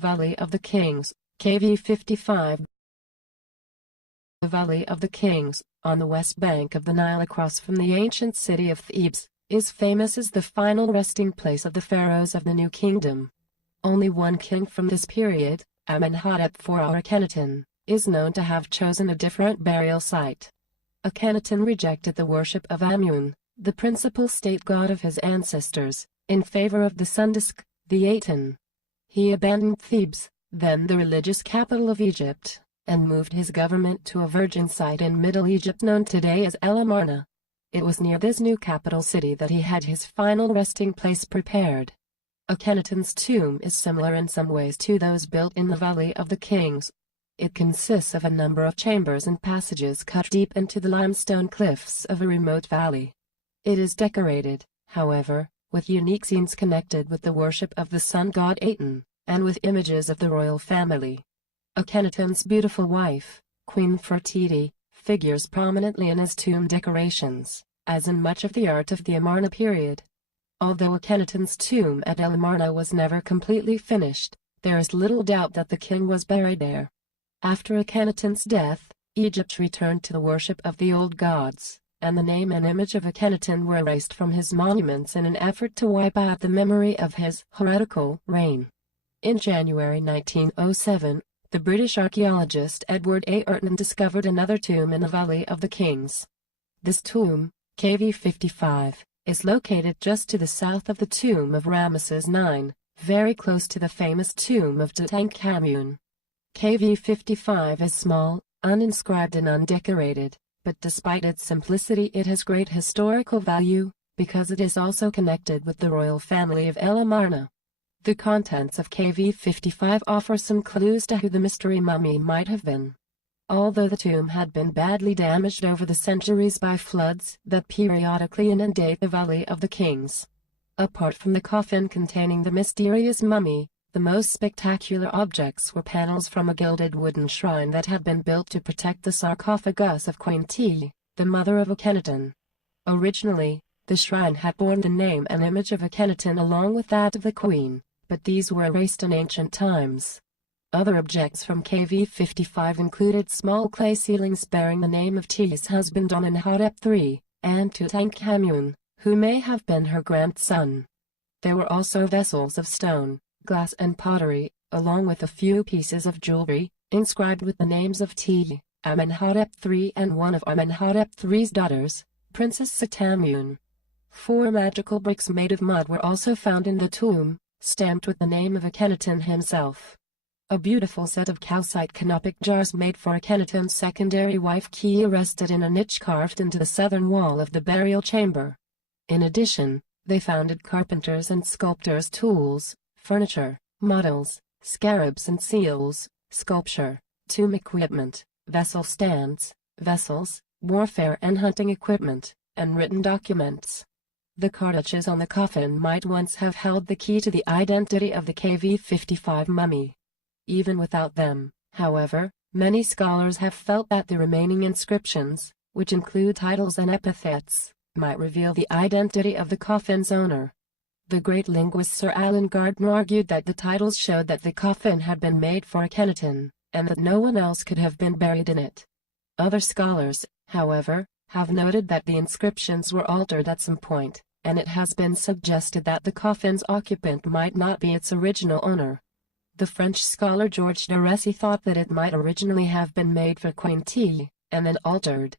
Valley of the Kings, KV55. The Valley of the Kings, on the west bank of the Nile across from the ancient city of Thebes, is famous as the final resting place of the pharaohs of the New Kingdom. Only one king from this period, Amenhotep IV or Akhenaten, is known to have chosen a different burial site. Akhenaten rejected the worship of Amun, the principal state god of his ancestors, in favor of the sun disk, the Aten. He abandoned Thebes, then the religious capital of Egypt, and moved his government to a virgin site in Middle Egypt known today as El Amarna. It was near this new capital city that he had his final resting place prepared. Akhenaten's tomb is similar in some ways to those built in the Valley of the Kings. It consists of a number of chambers and passages cut deep into the limestone cliffs of a remote valley. It is decorated, however, with unique scenes connected with the worship of the sun god Aten, and with images of the royal family. Akhenaten's beautiful wife, Queen Nefertiti, figures prominently in his tomb decorations, as in much of the art of the Amarna period. Although Akhenaten's tomb at El Amarna was never completely finished, there is little doubt that the king was buried there. After Akhenaten's death, Egypt returned to the worship of the old gods, and the name and image of Akhenaten were erased from his monuments in an effort to wipe out the memory of his heretical reign. In January 1907, the British archaeologist Edward A. Urton discovered another tomb in the Valley of the Kings. This tomb, KV55, is located just to the south of the tomb of Ramesses IX, very close to the famous tomb of Tutankhamun. KV55 is small, uninscribed and undecorated, but despite its simplicity it has great historical value, because it is also connected with the royal family of El Amarna. The contents of KV55 offer some clues to who the mystery mummy might have been. Although the tomb had been badly damaged over the centuries by floods that periodically inundate the Valley of the Kings. Apart from the coffin containing the mysterious mummy, the most spectacular objects were panels from a gilded wooden shrine that had been built to protect the sarcophagus of Queen Tiye, the mother of Akhenaten. Originally, the shrine had borne the name and image of Akhenaten along with that of the queen, but these were erased in ancient times. Other objects from KV55 included small clay ceilings bearing the name of Tiye's husband Amenhotep III, and Tutankhamun, who may have been her grandson. There were also vessels of stone, glass and pottery, along with a few pieces of jewelry, inscribed with the names of Tiye, Amenhotep III and one of Amenhotep III's daughters, Princess Setamun. 4 magical bricks made of mud were also found in the tomb, stamped with the name of Akhenaten himself. A beautiful set of calcite canopic jars made for Akhenaten's secondary wife Kiye rested in a niche carved into the southern wall of the burial chamber. In addition, they found carpenters' and sculptors' tools, furniture, models, scarabs and seals, sculpture, tomb equipment, vessel stands, vessels, warfare and hunting equipment, and written documents. The cartouches on the coffin might once have held the key to the identity of the KV55 mummy. Even without them, however, many scholars have felt that the remaining inscriptions, which include titles and epithets, might reveal the identity of the coffin's owner. The great linguist Sir Alan Gardner argued that the titles showed that the coffin had been made for Akhenaten, and that no one else could have been buried in it. Other scholars, however, have noted that the inscriptions were altered at some point, and it has been suggested that the coffin's occupant might not be its original owner. The French scholar Georges de Récy thought that it might originally have been made for Queen Tiye, and then altered,